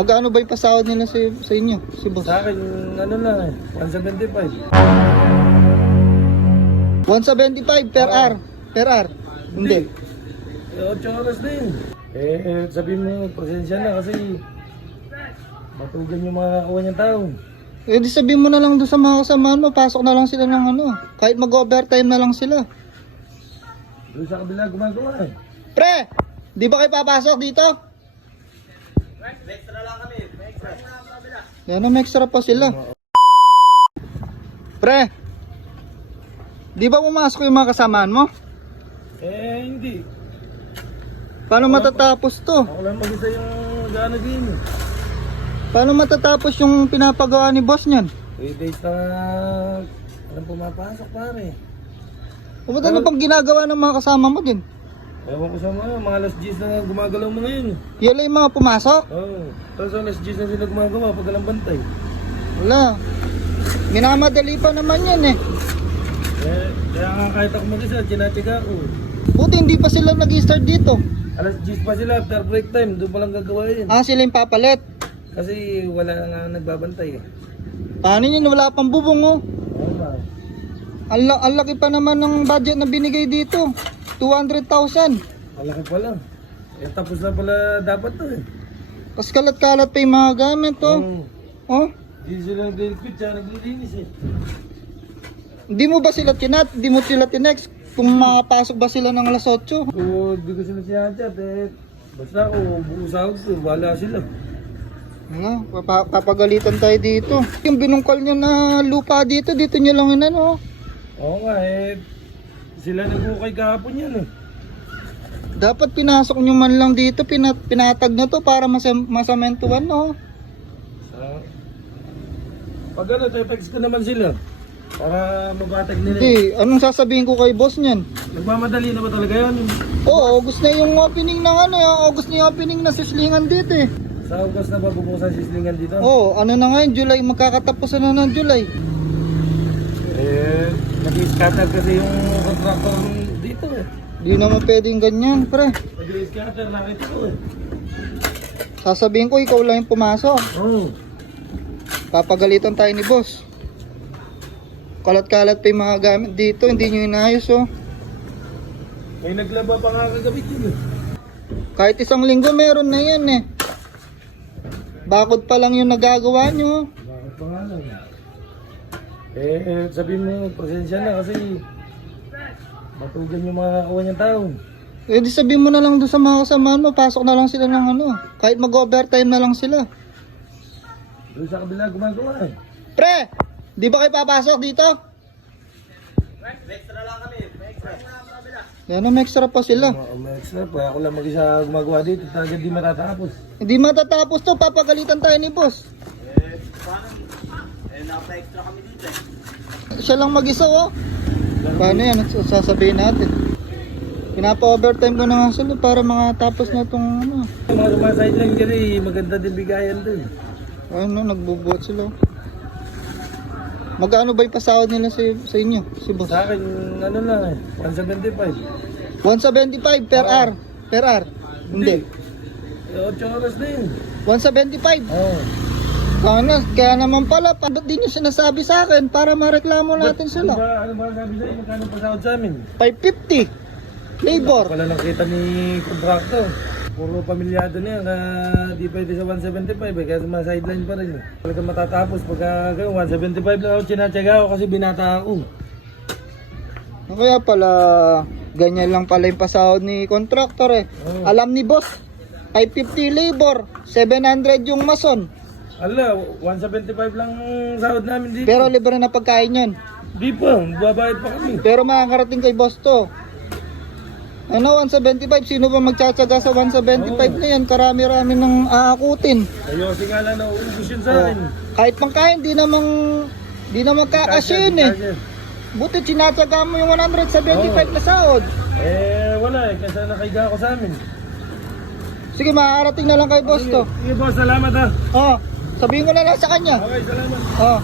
Magkano ba yung pasahod nila sa inyo, si boss? Sa akin, ano lang eh, 175. 175 per hour. Per hour. Hindi. 8 oras na yun. Sabi mo, pasensya na kasi matugan yung mga kakuha niyang tao. Di sabihin mo na lang doon sa mga kasamahan mo, pasok na lang sila ng ano. Kahit mag-overtime na lang sila. Doon sa kabila gumagawa eh. Pre, di ba kayo papasok dito? Extra lang kami. Extra. Yan, may extra pa sila. Pre, di ba pumasok yung mga kasamahan mo? Hindi. Paano matatapos to? Ako lang mag-isa yung gano'n din. Paano matatapos yung pinapagawa ni boss niyan? 3 days na walang pumapasok pare. O ba't ano pang ginagawa ng mga kasama mo din? Ewan ko sa mga alas 10 na gumagalaw mo ngayon. Yan lang yung mga pumasok? Oo. Tapos alas 10 na sila gumagawa pag alang bantay. Wala. Minamadali pa naman yan eh. Kaya nga kahit ako mag-isa, tinatiga ko. Buti hindi pa sila nag-start dito. Alas 10 pa sila after break time, doon pa lang gagawain. Sila yung papalit. Kasi wala nga nagbabantay eh. Paano yun? Wala pang bubong oh. Oo ba? Ang laki pa naman ng budget na binigay dito. 200,000. Malaki pa lang. Tapos na pala dapat to eh. Tapos kalat-kalat pa yung mga gamit oh. Oh? Hindi sila nag-liquid, siya naglilinis eh. Hindi mo ba sila Hindi mo sila tinext? Kung makapasok ba sila ng alas 8? So, hindi ko sila sinadya basta ako, buong sahod ko, wala sila. Ano? Papagalitan tayo dito. Yung binungkal nyo na lupa dito nyo lang yun ano. Oo nga sila nag-ukay kahapon yan eh. Dapat pinasok nyo man lang dito, pinatag na to para masamentuan no. Pag ano, text ko naman sila. Para mabatag nila. Hindi, anong sasabihin ko kay boss niyan? Nagmamadali na ba talaga yan? Oo, August na yung opening ng ano, August na yung opening na sislingan dito eh. Sa August na ba bubukasan sislingan dito? Oo, ano na ngayon, July, magkakatapusan na ng July. Nag-scatter kasi yung contractor dito eh. Di naman pwedeng ganyan, pre. Nag-scatter, nakita ko eh. Sasabihin ko, ikaw lang yung pumasok. Oo. Papagalitan tayo ni boss. Kalat-kalat pa yung mga gamit dito, hindi nyo inayos oh. May naglaba pa nga kagabi dito eh. Kahit isang linggo meron na yan eh. Bakod pa lang yung nagagawa nyo. Bakit pa nga lang? Sabi mo, pasensya na kasi matugan yung mga kakuha niyang tao. Di sabihin mo na lang doon sa mga kasamahan mo, pasok na lang sila ng ano. Kahit mag-overtime na lang sila. Doon sa kabila gumagawa eh. Pre, di ba kayo papasok dito? Extra lang kami. Extra. Yan, may extra pa sila. May extra pa. Ako lang mag-isa gumagawa dito. Talaga di matatapos. Hindi matatapos to, papagalitan tayo ni boss. Paano? Napa-extra kami dito eh. Siya lang mag-isa oh. Paano yan? Sasabihin natin. Pinapa-overtime ko na nga sila para makatapos na itong ano. Mga sumaside lang kasi maganda din bigayan doon. Ano, nagbubuhat sila. Magkano ba yung pasahod nila sa inyo, si boss? Sa akin, ano lang eh, 175. 175 per hour. Per hour. Hindi. 8 oras na yun. 175. Oo. Ano, kaya naman pala, ba't di nyo sinasabi sa akin para mareklamo natin sila? Ano ba sabi sa'yo? Magkano pasahod sa amin? 550. Labor. Wala lang kita ni contractor. Puro pamilyado na yan, di pwede sa 175 eh, kaya sa sideline pa rin eh. Talaga matatapos pagka 175 lang ako tinatsaga ako kasi binata ako. Kaya pala, ganyan lang pala yung pasahod ni contractor eh. Oo. Alam ni boss, 550 labor, 700 yung mason. Ala, 175 lang sahod namin dito. Pero libre na pagkain yun. Di pa, babayad pa kami. Pero makakarating kay boss to. Ano, 175? Sino ba magtsatsaga sa 175 na yan? Karami-rami nang aakutin. Kayo kasi nga lang nauubos yun sa akin. Kahit pangkain, di naman kakasya yun eh. Buti sinatsaga mo yung 175 na sahod. Wala eh, kasi nakaiga ako sa amin. Sige, makakarating na lang kay boss to. Sige boss, salamat ha. Oh, sabihin ko na lang sa kanya. Okay, salamat. Oh.